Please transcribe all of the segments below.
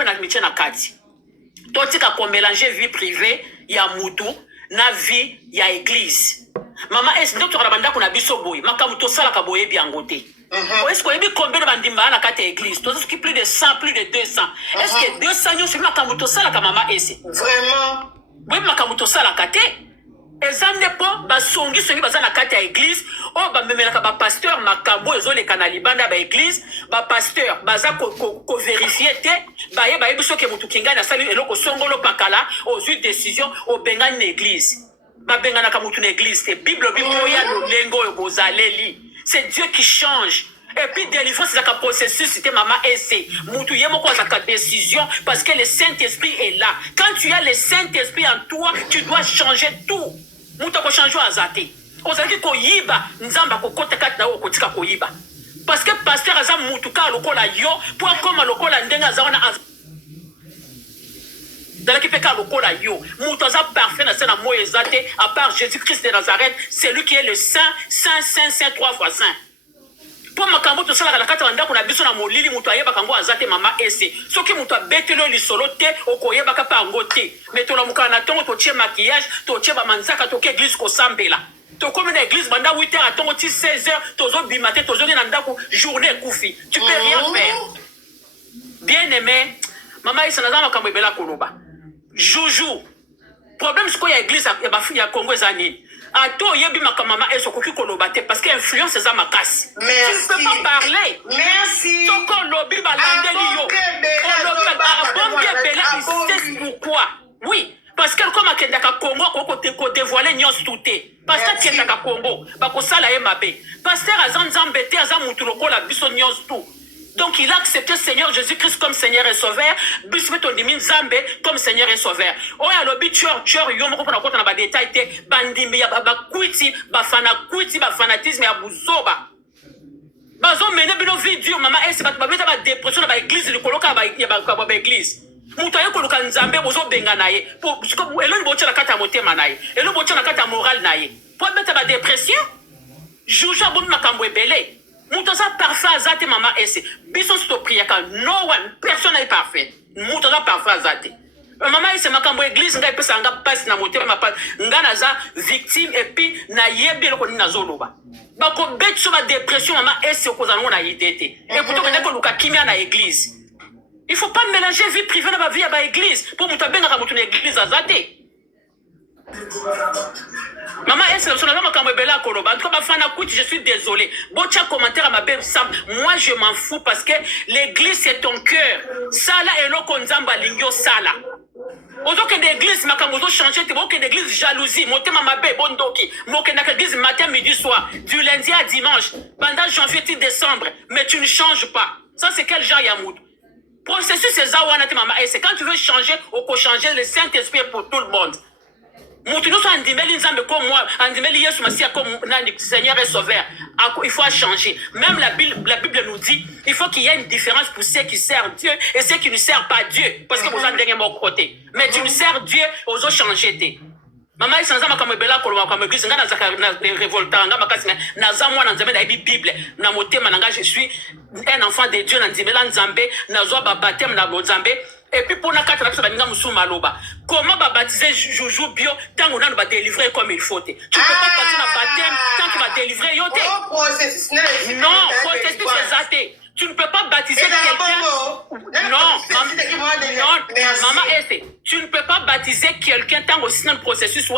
pe na métier na kati. Totika ko mélanger vie privée ya mutu na vie ya église. Maman est donc tu rabanda ko na biso boy makamu to sala ka boye biango te. Est-ce que ebi combien de bandimba na kati église? Tout ce qui plus de 100, plus de 200. Est-ce que 200 yo c'est makamu to sala ka maman est? Vraiment? Oui makamu to sala ka te. Ezamne po basongi songi baza na kati ya église o ba memelaka ba pasteur makambo ezole kana libanda ba église ba pasteur baza ko vérifier te ba ye biso ke mutu kingana sali eloko songolo pakala ozui décision o bengana na église ba bengana ka mutu na église te bible ya lolengo yo bozaleli c'est Dieu qui change. Et puis délivrance c'est un processus c'était maman essai mutu yemo ko za décision parce que le Saint-Esprit est là. Quand tu as le Saint-Esprit en toi tu dois changer tout. Muta ko changer azate ozaki ko yiba nzamba ko kota kati na okotika ko yiba parce que pasteur aza mutu ka lokola yo pour comme lokola ndenga za wana dalaki peka lokola yo mutu aza parfait na sana moyo ezate à part Jésus-Christ de Nazareth c'est lui qui est le saint trois fois saint. Pour makambo to sala la kata wanda kuna biso na molili mutu ayeba kango azate mama ese soki mutu abetelo lisolo te okoyeba ka pango te mais to la mukana na tongo to tie maquillage to tie ba manzaka to ke église ko sambela to comme na église banda 8h à tongo ti 16h to zo bimate to zo na ndako journée kufi tu peux rien faire. Bien aimé mama ese na zama kambo ebela koloba joujou problème c'est quoi ya église ya Congo ezani Ato yebi makamama eso koki kolobate parce que influence ça ma casse. Tu ne peux pas parler. Merci. Soko lobi balandeli yo. C'est pourquoi. Oui, parce que comme akendaka Congo ko dévoiler nyos touté. Parce que akendaka Congo ba ko sala ye mabe. Pasteur azanzambete azamutu lokola biso nyos tout. Donc il a accepté Seigneur Jésus-Christ comme Seigneur et Sauveur, Bismeton Dimin Zambe comme Seigneur et Sauveur. Oya lobi tueur yo moko na kota na ba détail te bandimbi ya ba kwiti ba fanatisme ya buzoba. Bazo mene bino video mama ese ba beta ba dépression na ba église likoloka ba église. Mutu aye koluka nzambe bozo benga naye. Po eloni bocha na kata motema naye. Eloni bocha na kata moral naye. Po beta ba dépression. Joujou bon makambo ebele. Moutoza parfait azate mama ese. Biso sto priaka no one personne n'est parfait. Moutoza parfait azate. Mama ese makambo église nga pesa nga passe na motema mapa nga naza victime et puis na yebi loko ni nazoloba. Ba ko bet so ba dépression mama ese ko zango na idete. Et pourtant quand ko luka kimia na église. Il faut pas mélanger vie privée na vie à ba église pour muta benga ka mutu na église azate. Maman, je suis désolé. Moi, je m'en fous parce que l'église, c'est ton cœur. Sala et lo konzamba lingyo sala. Ozo que l'église, makamozo changer, tu vois que l'église jalousie, monter ma bé, bondoki, moke na l'église matin, midi, soir, du lundi à dimanche, pendant janvier, décembre, mais tu ne changes pas. Ça, c'est quel genre yamoud? Processus, c'est zawana, maman, et c'est quand tu veux changer, on peut changer le Saint-Esprit pour tout le monde. Moutou soit andimeli nzambe comme moi, andimeli Yesu Masia comme Seigneur et Sauveur. Il faut changer. Même la Bible nous dit, il faut qu'il y ait une différence pour ceux qui servent Dieu et ceux qui ne servent pas Dieu. Parce que vous en avez mon côté. Mais tu ne sers Dieu, aux autres changer. Maman, il s'en a comme bella comme église, na révoltant, na zamwa na nzambe na Bible, na motema na je suis un enfant de Dieu na ndimela nzambe, na zo ba baptême na nzambe. Et puis pour na kata na baninga musuma loba. Comment ba baptiser joujou bio tant on a ba délivrer comme il faut. Tu peux pas passer na baptême tant tu vas délivrer yote. Non, processus c'est athée. Tu ne peux pas baptiser quelqu'un. Non, maman essaie. Tu ne peux pas baptiser quelqu'un tant aussi dans le processus ou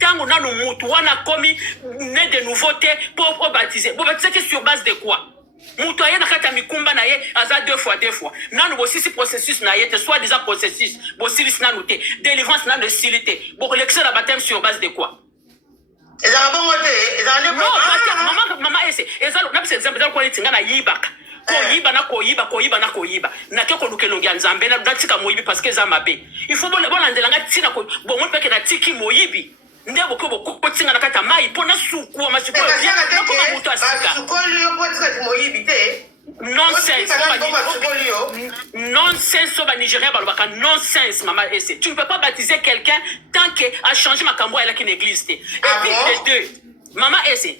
tant on a nos mots, on a commis de nouveautés pour baptiser. Vous baptisez sur base de quoi? Moutoye na kata mikumba na ye aza deux fois. Nanu bosisi processus na ye te soit déjà processus. Bosilis na noté. Délivrance na de silité. Bon l'élection la baptême sur base de quoi? Non, maman essaie. Ezalo na exemple dans quoi tinga na yibaka. Koyiba na ke ko lukelongi nzambe na datika moyibi parce que za mabe il faut bon landelanga tina ko bon mo peke na tiki moyibi ndebo ko tinga na kata mai pona suku wa masiku bien na ko muto asika sukoli yo potika moyibi te nonsense so ba Nigérien balobaka nonsense maman ese tu ne peux pas baptiser quelqu'un tant que a changé makambo elle qui n'existe et puis les deux maman ese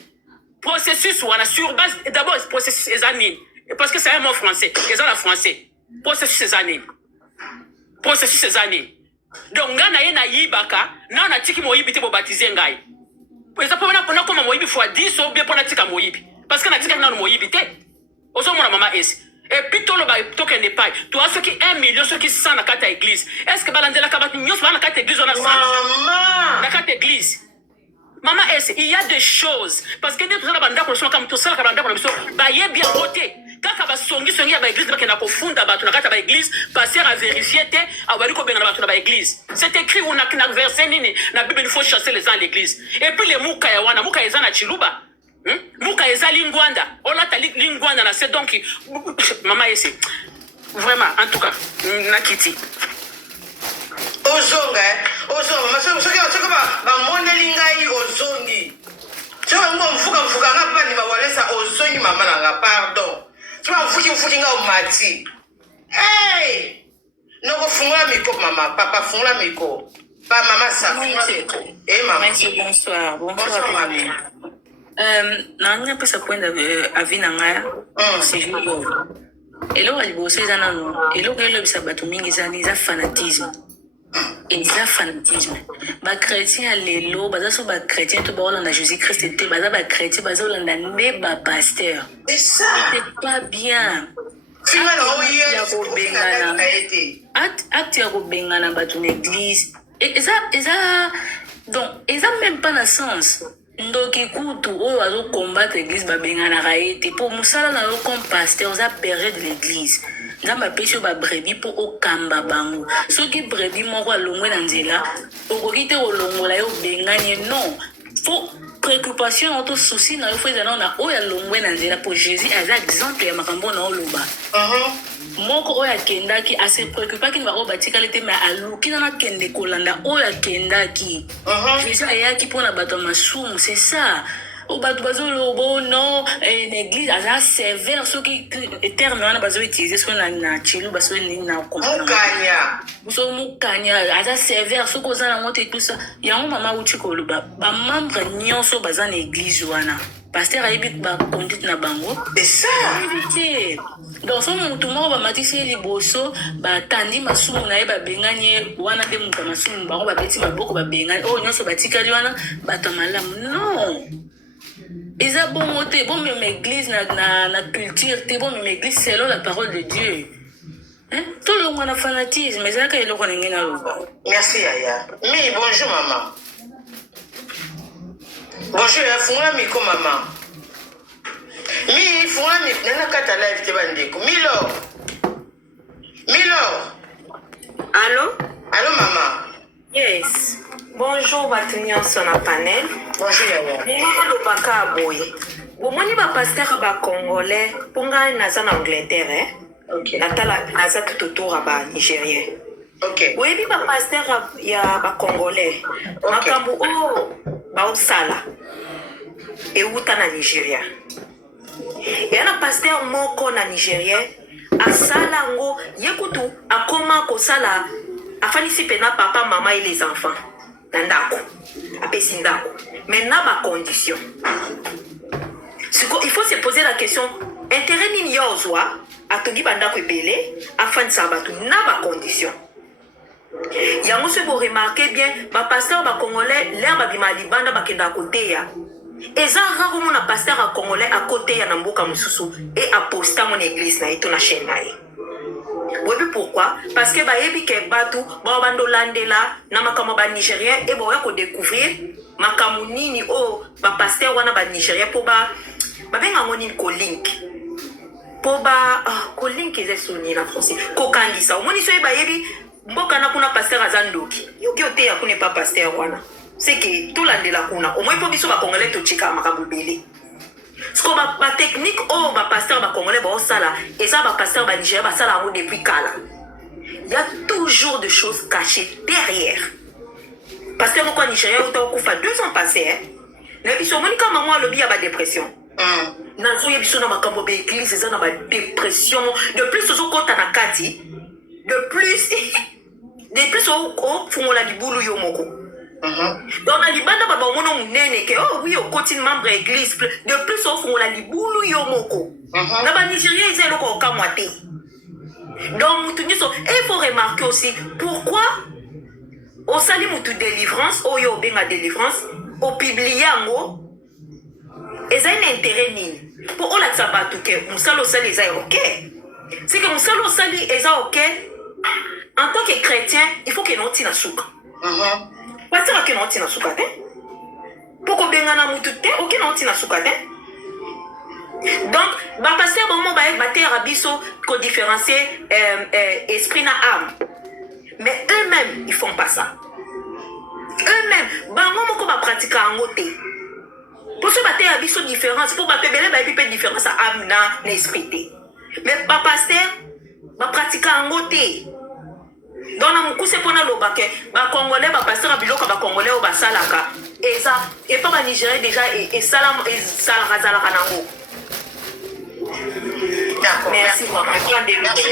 processus ou on a sur base d'abord processus examine parce que c'est un mot français, ils ont la français. Processus ces années. processus ces années. Donc nga na ye na yibaka na na tiki moyibi te bo baptiser ngai. Eza po na koma moyibi fois 10 ou bien pour na tika moyibi. Parce que na tika na moyibi te. Ozo mona mama esi. Et puis tout le ba token ne pas. Toi ceux qui 1 million ceux qui 100 na kata église. Est-ce que balandela kabatu nyos ba na kata église on a 100? Maman. Na kata église. Maman esi, il y a des choses parce que nous la banda ko so comme tout ça la banda ko so ba ye bien voté. Kaka ba songi ya ba église ba kena ko funda ba na kata ba église passer à vérifier te awali ko benga ba église. C'est écrit on a na verset nini na Bible il faut chasser les gens à l'église. Et puis les muka ya wana muka ezana chiluba. Muka eza lingwanda. Ola ta lingwanda na c'est donc maman esi. Vraiment en tout cas na kiti. Ozonga, mama soki bamondeli ngai ozongi. Soki ngo mfuka nga mpa ndima walesa ozongi mama nanga pardon. Soki mfuki nga omati. Hey! Noko fungula miko mama, papa fungula miko. Ba mama sa fungula miko. Eh maman. Merci, bonsoir. Bonsoir maman. Nanga pesa kwenda avina ngaya. C'est jour. Elo aliboso eza nano. Elo kelo bisa bato mingi za fanatisme. Eza fanatisme. Ba chrétien lelo, baza so ba chrétien to ba olanda Jésus-Christ était, baza ba chrétien, baza olanda ne ba pasteur. C'est ça. C'est pas bien. Finga na oye. Acte ya kobengana bato na église. Eza donc eza même pas na sens. Ndoki kutu oyo azo combattre l'église babengana raete pour musala na yo comme pasteur oza berger de l'église. Nzamba pesi ba brebis po okamba bango. Soki brebis moko alongwe na nzela, okoki te olongola yo bengani non. Faut préoccupation auto souci na yo faut ezana na oyo alongwe na nzela pour Jésus aza exemple ya makambo na oloba. Moko oyo akendaki ase préoccupaki ba batikali te mais aluki na kende kolanda oyo akendaki. Jésus ayaki pona bato masumu, c'est ça. Au bato bazolo bo non l'église a sévère ce qui terme wana bazo utiliser so na chelu baso ni na comprendre. Mukanya. So mukanya a sévère ce ko za na moto tout ça. Yango mama uchi ko luba ba membre nyonso baza na église wana. Pasteur ayebi ba conduite na bango. C'est ça. Donc so mutu moko ba matisi liboso ba tandi masumu na ye ba benganye wana te mutu masumu bango ba beti maboko ba benganye oh nyonso batikali wana bato malamu non. Ils ont bon moté, bon même église na culture, t'es bon même église selon la parole de Dieu. Hein? Tout le monde a fanatisme, mais c'est là qu'il y a le. Merci Yaya. Mi bonjour maman. Bonjour ya fungula miko maman. Mi fungula miko nana kata live te bandeko. Milo. Allô maman. Yes. Bonjour Batunyan son panel. Bonjour Yaya. Bonjour Baka Aboye. Bomoni ba pasteur ba congolais ponga naza na Angleterre hein. OK. Natala naza tout autour ba nigérien. OK. Oui ba pasteur ya ba congolais. Makambu o ba osala. E uta na Nigeria. Et na pasteur moko na Nigérien asala ngo yekutu akoma ko sala afanisi pena papa maman et les enfants. Nandako, apesi ndako. Maintenant, ma condition. Il faut se poser la question, intérêt nini yozwa, atongi bandako ebele, afin de sabatu, na ma condition. Yango se vous remarquez bien, ma pasteur ba congolais, l'air ba bima libanda ba kenda côté ya. Eza rare mon pasteur a congolais à côté ya na mboka mususu et aposta mon église na ito na chaîne na ye. Oui, pourquoi? Parce que bayebi ke batu ba bando landela na makamo ba nigérien et ba ko découvrir makamo nini o ba pasteur wana ba nigérien po ba benga ngoni ko link po ba ko link ezesoni na français ko kangisa omoni so bayebi mboka na kuna pasteur azandoki yoki ote ya kuna pas pasteur wana c'est que tout landela kuna au moins po biso ba congolais to chika makambo belé. Ce qu'on va technique oh ba pasteur ba congolais ba osala et ça ba pasteur ba nigérien ba sala depuis kala. Il y a toujours des choses cachées derrière. Pasteur moko nigérien auto kufa 2 ans passés hein. Na biso moni kama moi lobi ya ba dépression. Na zo yebiso na makambo be église ça na ba dépression de plus ozo kota na kati de plus au fungola libulu yo moko. Donc na libanda baba omono munene ke oh oui au continue membre église de plus au fond la libulu yo moko na ba nigérien ils eloko kamwate donc mutunyiso il faut remarquer aussi pourquoi osali mutu délivrance oyo obenga délivrance opiblie yango ezali na intérêt nini mpo olakisa bato ke mosala osali eza ok c'est que mosala osali eza ok en tant que chrétien il faut ke na otina suka pasteur ake na otina suka te mpo kobengana mutu te oke na otina suka te. Donc, bapaster bango batera biso kodiférencier esprit na âme. Mais eux-mêmes, ils font pas ça. Eux-mêmes, bango moko ba pratique en côté. Pour ce batera biso différence, pour batebele ba epipe différence à âme na esprit te. Mais bapaster ba pratique en côté. Donc na mukuse pona lobake ba congolais ba pasteur biloko ba congolais o ba salaka. Et ça et pas ba Nigérien déjà et salam et salazala kanango. D'accord. Merci, maman. Merci,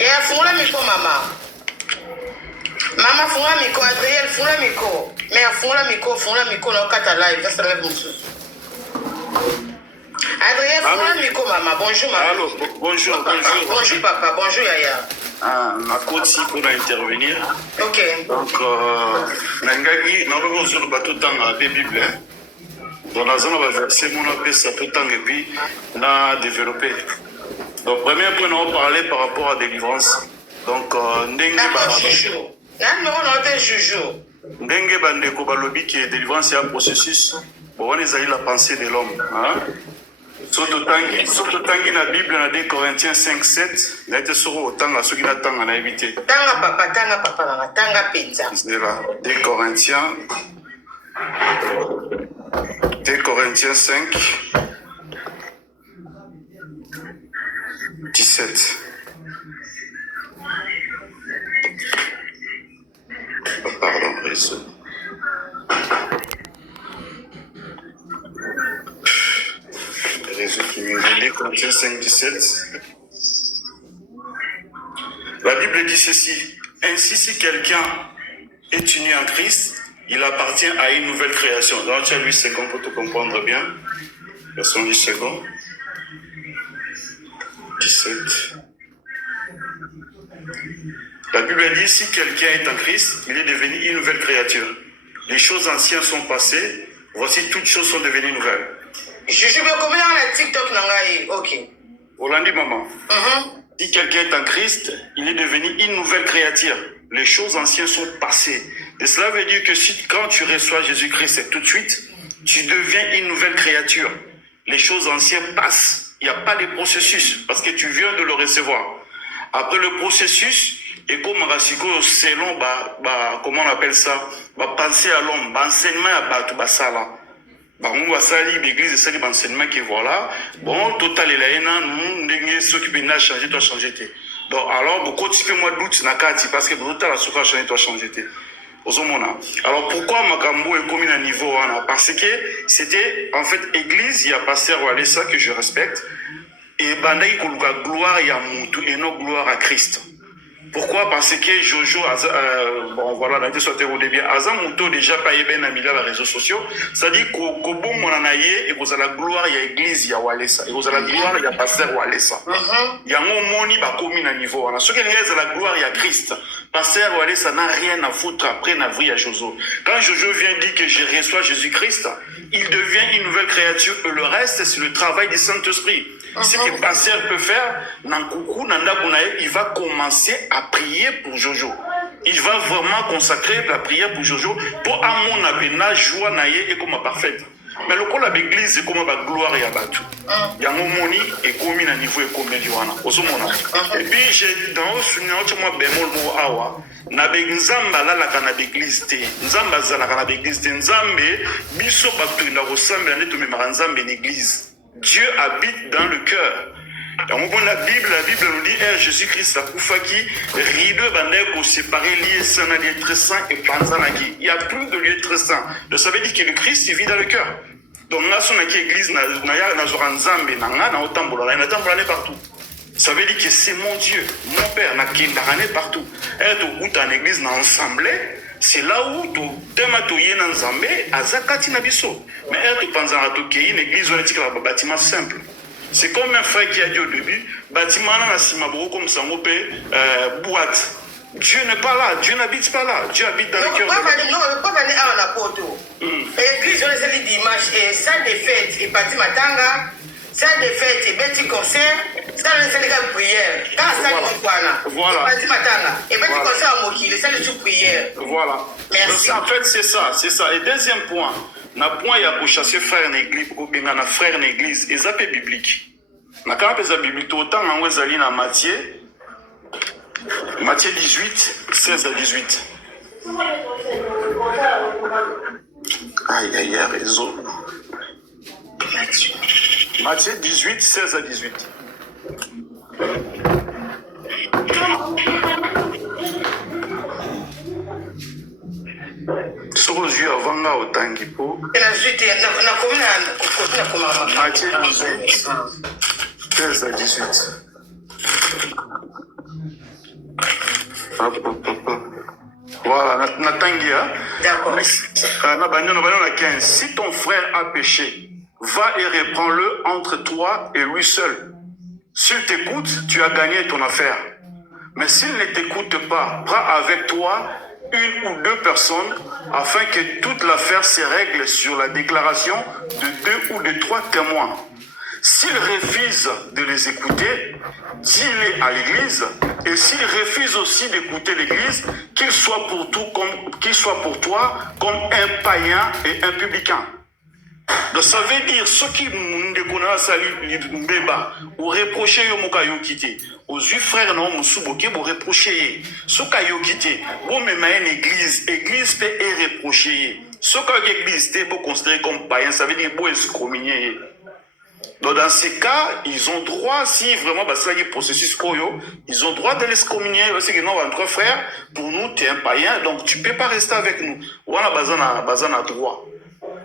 et fungula miko mama. Mama fungula miko, Adriel fungula miko. Mais fungula miko na kata live, ça sera musu. Adriel fungula miko mama. Bonjour maman. Allô, bonjour. Bonjour papa, bonjour Yaya. Ma côte pour intervenir. OK. Donc nangaki na logo sur bateau tanga la Bible. Dans la zone verset mon appel ça peut tanga et puis na développer. Donc, premier point, on va parler par rapport à délivrance. Donc, Ndenge Bandeko Balobi qui est délivrance, c'est un processus. Bon, on est la pensée de l'homme. Surtout tangi na Bible, na 2 Corinthiens 5-7, na été sur autant la ce qui n'a tanga na évité. Tanga papa, tanga penza. C'est là, 2 Corinthiens 5. 17. Pardon, réseau. Réseau qui me dit Corinthiens 5, 17. La Bible dit ceci. Ainsi, si quelqu'un est uni en Christ, il appartient à une nouvelle création. Donc, tu as 8 secondes pour te comprendre bien. Version 8 secondes. 17. La Bible dit, si quelqu'un est en Christ, il est devenu une nouvelle créature. Les choses anciennes sont passées, voici toutes choses sont devenues nouvelles. Je vais combien dans la TikTok nangaï. OK. Hollandi maman. Si quelqu'un est en Christ, il est devenu une nouvelle créature. Les choses anciennes sont passées. Et cela veut dire que si quand tu reçois Jésus-Christ tout de suite, tu deviens une nouvelle créature. Les choses anciennes passent. Il n'y a pas de processus parce que tu viens de le recevoir. Après le processus, et comme selon, comment on appelle ça, penser à l'homme, enseignement à tout ça là. On va salir l'église, c'est l'enseignement qui voilà. Bon, total, il y a ceux qui viennent changer, toi changer. Donc, alors, beaucoup de moi doute parce que total, la souka changer, toi changer. Alors pourquoi Makambo est commis à niveau parce que c'était en fait église, il y a pasteur Walesa que je respecte et Bandaï Koluka gloire il y a Moutou et non gloire à Christ. Pourquoi? Parce que Jojo, bon voilà, on a été sauté au début. Azam Moutou déjà pas bien à les réseaux sociaux. Ça dit qu'au bon mon anaye et vous avez la gloire il y a église il y a Walesa et vous avez la gloire il y a pasteur Walesa. Il y a mon moni ba commis à niveau. Ce qui est la gloire il y a Christ. Pasteur Walesa n'a rien à foutre après na vie à Jojo. Quand Jojo vient dire que je reçois Jésus-Christ, il devient une nouvelle créature et le reste c'est le travail du Saint-Esprit. Ce que pasteur peut faire, il va commencer à prier pour Jojo. Il va vraiment consacrer la prière pour Jojo pour à mon abena joie naïe et comme parfaite. Mais le coup de l'église c'est comme la gloire et abattu. Il y a mon moni et comme à niveau et comme liwana. Et puis j'ai dans ce moi bémol mo awa. Na benzamba la la kana l'église te. Nzamba za la kana l'église te. Nzambe biso batu na ressemble na to me maranzambe l'église. Dieu habite dans le cœur. Dans la Bible nous dit Jésus-Christ a koufaki rideau bandeko séparé lié saint lié très saint et panzanaki. Il y a plus de lieu très saint. Donc ça veut dire que le Christ il vit dans le cœur. Donc là son église na ya na zoranzambe na nga na otambola na tambola partout. Ça veut dire que c'est mon Dieu, mon Père na kindarane partout. Et to uta en église na ensemble. C'est là où tu es dans Zambé, à Zakati Nabiso. Mais tu penses à une église où on a un bâtiment simple. C'est comme un frère qui a dit au début, bâtiment dans la Simabro comme ça, on peut boîte. Dieu n'est pas là, Dieu n'habite pas là, Dieu habite dans le cœur. Non, pas venir à la poto. L'église, on est le dimanche, et salle de fête, et parti matanga, salle de fête, et petit concert, salle de prière. Quand ça nous voilà. Voilà. Parti matanga, et petit concert à Moki, les salles de prière. Voilà. Merci. Donc, en fait, c'est ça, c'est ça. Et deuxième point, na point ya ko chasser frère l'église, ko benga na frère l'église, et ça peut biblique. Na quand pesa biblique autant en wezali na Matthieu 18, 16 à 18. Aïe, aïe, aïe, réseau. Matthieu 18, 16 à 18. Sur aux yeux avant là, au Tangipo. Matthieu 18, 16 à 18. Voilà, Natangia. D'accord. Si ton frère a péché, va et reprends-le entre toi et lui seul. S'il t'écoute, tu as gagné ton affaire. Mais s'il ne t'écoute pas, prends avec toi une ou deux personnes afin que toute l'affaire se règle sur la déclaration de 2 ou de 3 témoins. S'il refuse de les écouter, dis-les à l'église. Et s'il refuse aussi d'écouter l'église, qu'il soit pour toi comme un païen et un publicain. Donc ça veut dire, ceux qui ne connaissent pas ou reprocher yomoka yokite, aux yeux frères non musuboke vous reprocher, ceux qui yokite, bon même une église peut reprocher. Ceux qui l'église peut considérer comme païen, ça veut dire bon excommunier. Donc dans ces cas, ils ont droit, si vraiment bah, ça y est processus koyo, ils ont droit de l'excommunier. Parce que non, entre frères, pour nous, tu es un païen, donc tu ne peux pas rester avec nous. Voilà, bazana droit.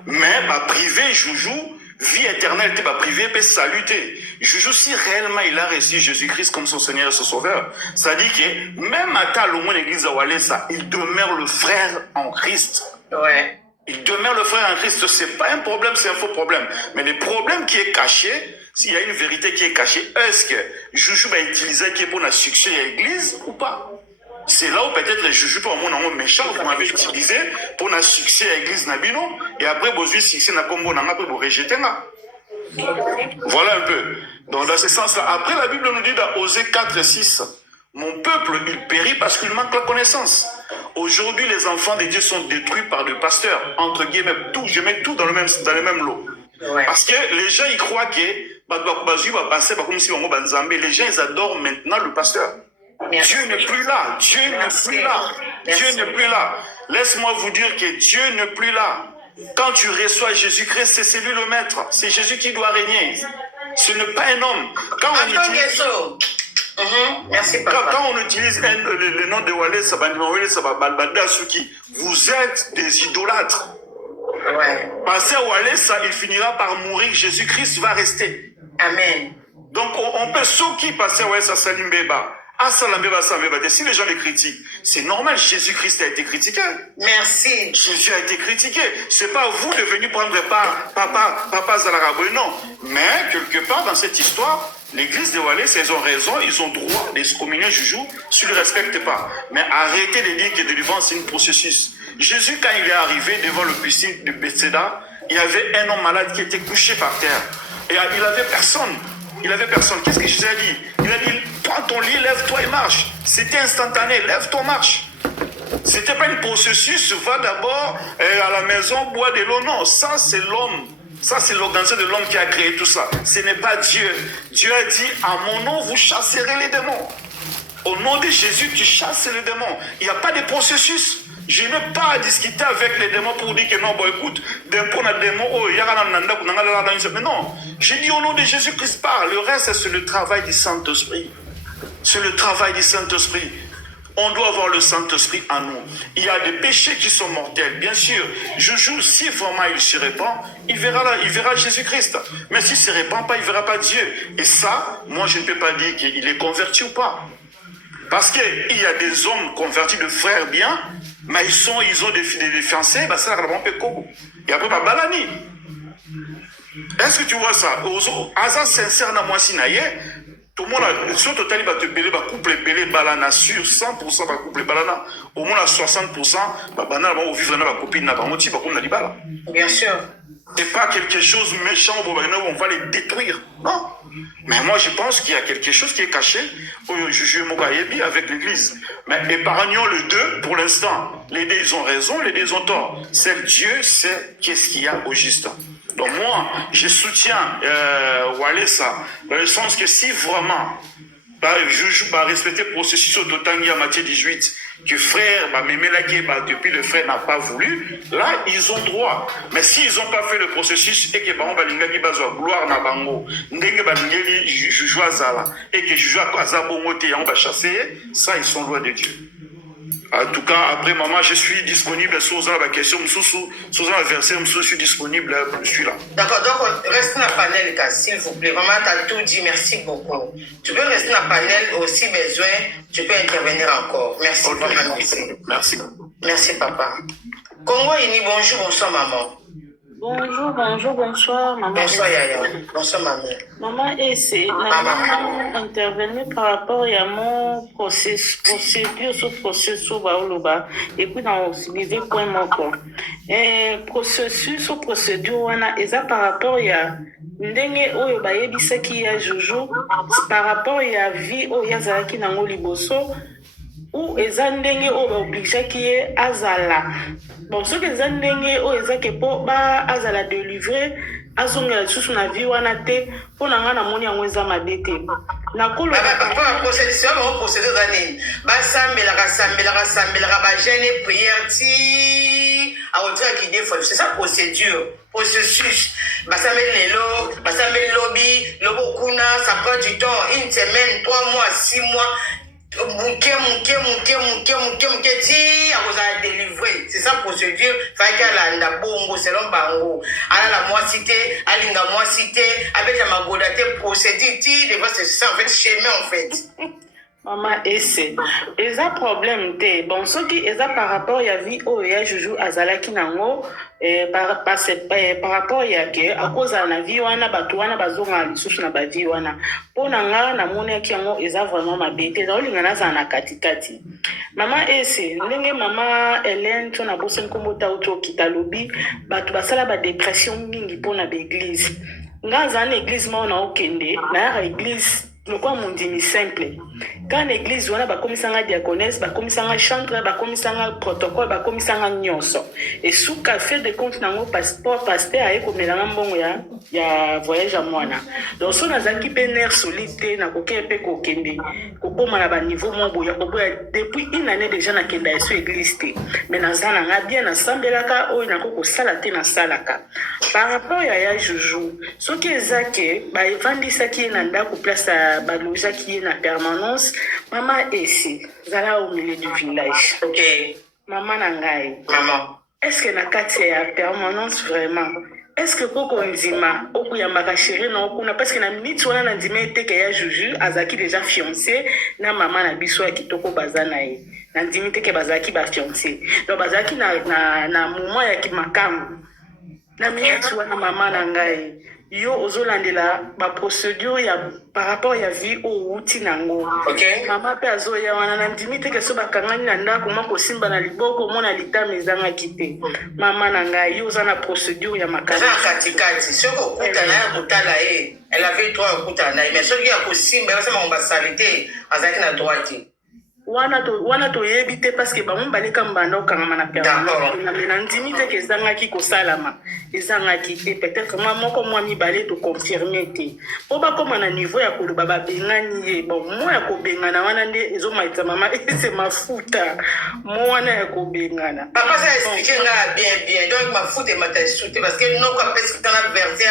Mais bah, privé, joujou, vie éternelle, tu vas privé, peut saluter. Joujou, si réellement il a reçu Jésus-Christ comme son Seigneur et son Sauveur, ça dit que même à Talomon, l'église à Walesa, il demeure le frère en Christ. Ouais. Il demeure le frère en Christ, c'est pas un problème, c'est un faux problème. Mais le problème qui est caché, s'il y a une vérité qui est cachée, est-ce que Joujou va utiliser qui est pour la succès à l'église ou pas? C'est là où peut-être les Joujou pour moi non méchant, vous m'avez utilisé pour la succès à l'église Nabino, et après vous avez succès na Combo Nanga pour vous rejeter là. Voilà un peu. Donc dans ce sens-là, après la Bible nous dit dans Osée 4 et 6, mon peuple, il périt parce qu'il manque la connaissance. Aujourd'hui, les enfants de Dieu sont détruits par des pasteurs. Entre guillemets, tout, je mets tout dans le même lot. Ouais. Parce que les gens, ils croient que les gens, ils adorent maintenant le pasteur. Merci. Dieu n'est plus là. Dieu n'est plus là. Merci. Dieu n'est plus là. Laisse-moi vous dire que Dieu n'est plus là. Quand tu reçois Jésus-Christ, c'est lui le maître. C'est Jésus qui doit régner. Ce n'est pas un homme. Quand on utilise... Merci, quand on utilise le nom de Walesa, vous êtes des idolâtres. Ouais. Passez à Walesa, il finira par mourir. Jésus-Christ va rester. Amen. Donc on peut ceux qui passent à Walesa Salimbeba. Si les gens les critiquent, c'est normal, Jésus-Christ a été critiqué. Merci. Jésus a été critiqué. C'est pas vous de venir prendre part, papa Zalaraboué, non. Mais quelque part dans cette histoire, l'église de Walès, ils ont raison, ils ont droit d'excommunier Joujou s'ils ne le respectent pas. Mais arrêtez de dire que délivrance c'est un processus. Jésus, quand il est arrivé devant le piscine de Bethséda, il y avait un homme malade qui était couché par terre. Et il n'avait personne. Qu'est-ce que Jésus a dit? Il a dit, prends ton lit, lève-toi et marche. C'était instantané, lève-toi, marche. C'était pas un processus, va d'abord à la maison, bois de l'eau. Non, ça c'est l'homme. Ça c'est l'organisation de l'homme qui a créé tout ça. Ce n'est pas Dieu. Dieu a dit, à mon nom, vous chasserez les démons. Au nom de Jésus, tu chasses les démons. Il n'y a pas de processus. Je n'ai pas à discuter avec les démons pour dire que non, bon écoute, mais non, j'ai dit au nom de Jésus-Christ, parle. Le reste, c'est le travail du Saint-Esprit. C'est le travail du Saint-Esprit. On doit avoir le Saint-Esprit en nous. Il y a des péchés qui sont mortels, bien sûr. Joujou, si vraiment il se répand, il verra Jésus-Christ. Mais s'il ne se répand pas, il ne verra pas Dieu. Et ça, moi, je ne peux pas dire qu'il est converti ou pas. Parce qu'il y a des hommes convertis de frères bien, mais ils ont des fiancés, bah ça va peu coco. Et après, bah balani. Est-ce que tu vois ça? Asa sincère na moi sinaye, tout le monde, sur total, il va te belé, va couple belé, balana sur 100%, va couple balana. Au moins à 60%, va banana, va vivre dans la copine, va moitié, va comme la libala. Bien sûr. C'est pas quelque chose de méchant, on va les détruire. Non. Mais moi, je pense qu'il y a quelque chose qui est caché au juge Mogayebi avec l'Église. Mais épargnons le deux pour l'instant. Les deux, ils ont raison, les deux, ils ont tort. C'est Dieu, c'est qu'est-ce qu'il y a au juste. Donc moi, je soutiens Walesa, dans le sens que si vraiment, je respecter le processus au Totangi à Matthieu 18, que frère, depuis le frère n'a pas voulu, là, ils ont droit. Mais s'ils n'ont pas fait le processus et que gloire na bango, et que ça, ils sont loin de Dieu. En tout cas, après maman, je suis disponible sur la question, sur la verset, je suis disponible, je suis là. D'accord, donc reste dans le panel, s'il vous plaît. Maman, tu as tout dit, merci beaucoup. Tu peux rester dans le panel aussi, besoin, tu peux intervenir encore. Merci, okay. Maman, merci. Merci, papa. Congo Ini, bonjour, bonsoir, maman. Bonjour, bonsoir, maman. Bonsoir, Yaya. Bonsoir, maman. Maman, c'est maman intervenir par rapport à mon procédure sur processus baoloba et puis dans le point moko. Processus sur procédure wana eza par rapport à ndenge oyo bayebisaki ya Jojo par rapport à vie oyo yazalaki nango liboso ou eza ndenge oyo baobligeaki ye azala. Bon, ce que eza ndenge oyo ezake po ba azala délivrer azongela lisusu na vie wana te mpo na nga namoni yango eza mabe te procédure za nini basambelaka bagene prière ti akotikaki des fois c'est ça processus basambeli lelo basambeli lobi kuna ça prend du temps 1 semaine 3 mois 6 mois Mouké, ti, à vous a délivré. C'est ça procédure. Fait qu'elle a bongo, selon bango. Elle a la moi cité, elle a moi cité, avec la magodate procédure, ti, des fois c'est ça, en fait, chemin, en fait. Maman, essaie. Et un problème, bon, ce qui est par rapport à la vie, où il y a Joujou Azalaki Nango, par rapport à que, à cause de la vie, on a batouana, bazonga, sous na vie, on a. Pour nanga, na mounia qui yango, ils a vraiment ma bête. Dans l'ingana, ça na katikati. Maman, essaie. N'enge maman, Hélène, tu na bossé komota auto kitalobi, batou basala ba dépression mingi pour na l'église. Nga zan église, ma on a okende, na église. Donc, on dit simple. Quand l'église, on a commissaire diaconesse, commissaire chantre, commissaire protocole, commissaire nyonso. Et sous café de compte dans le passeport, pasteur a écouté bon ya voyage à moi. Donc, si on a un nerf solide, na koke pe kokende, koko malaba niveau mon boya, depuis une année déjà na kenda sur l'église. Mais na zana nga bien na sambelaka o na koko salate na salaka. Par rapport à ya Joujou, ce qui est zake, ba evandisa qui est nanda ko place Balouja qui est en permanence, maman est ici, Zala au milieu du village. Ok. Maman Nangaï. Maman. Est-ce que Nakati est en permanence vraiment? Est-ce que Koko Nzima, Okuyamba chérie, non, parce que na minute on a dit mais que ya Juju, Azaki déjà fiancé, na maman na biso ya kitoko bazanaï. Na dimite que Bazaki ba fiancé. Donc Bazaki na moment ya ki makamu. Na minute on a maman Nangaï. Yo ozolandela ba procédure ya par rapport ya vie au outil nango. Okay. Mama pe azoya wana na ndimite ke so bakangani na ndako moko simba na liboko mona litama ezanga kite. Mama nanga yo za na procédure ya makasi. Za katikati soko kutana ya kutala elle avait droit kutana mais soki ya kosimba ya sema ambassalité azaki na droit. Wana to yebite parce que ba mbaleka mbanda okanga na permanence na ndimite ke ezanga ki kosalama ezanga ki peut-être moko moi mibale to confirmer te po ba koma na niveau ya koloba ba bengani ye bon moi ya kobengana wana nde ezomaita mama c'est mafuta moi wana ya kobengana papa ça expliquer nga bien donc mafuta mata soute parce que non quoi parce que dans la verset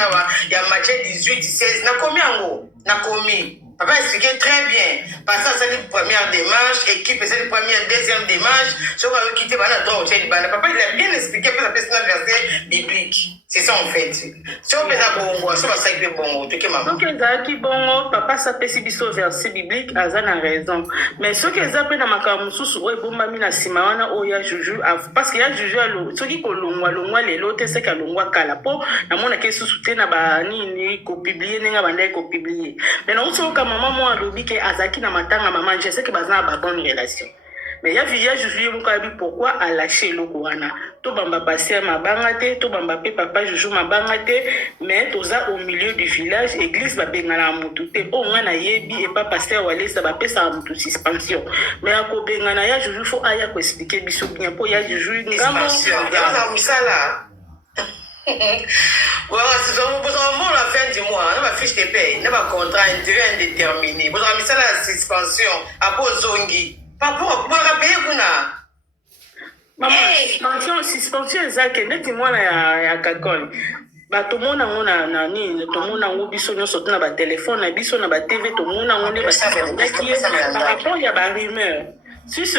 ya Matthieu 18 16 na komi ango na komi. Papa expliquait très bien. Parce que c'est la première démarche, équipe, c'est la première, deuxième démarche. Si on va quitter, papa il a bien expliqué pour la personne verset biblique. C'est ça en fait. Si on fait ça bongo, si on va s'acquitter bongo, tu sais maman. Donc ezaki bongo, papa s'appelle biso verset biblique, aza na raison. Mais ce que ezapé na makamususu oyo bombami na sima wana oya Juju parce que ya Juju alo soki ko longwa lelo te c'est ka longwa kala po na mona ke susu te na ba nini ko publier nenga banda ko publier. Mais na uso ka maman moi alobi ke azaki na matanga maman je sais que bazana ba bonne relation mais ya via Juju mukabi pourquoi a lâché le wana to bamba passer mabanga te to bamba pe papa Juju mabanga te mais toza au milieu du village église ba bengana mutu te o ngana yebi et pas passer wale ça ba pesa mutu suspension mais ako bengana ya Juju faut aya ko expliquer biso bien po ya Juju ngamo ya musala. Voilà, c'est vraiment la fin du mois, on a fiche de paye, on a un contrat intérêt indéterminé. Vous avez mis ça la suspension à Pozongi. Papa, vous avez payé kuna. Maman, suspension ezake neti mwana ya kakoli. Ba tomona ngona na nini tomona ngo biso nyoso tuna ba téléphone na biso na ba TV tomona ngone ba par rapport ya ba rumeur. Si ce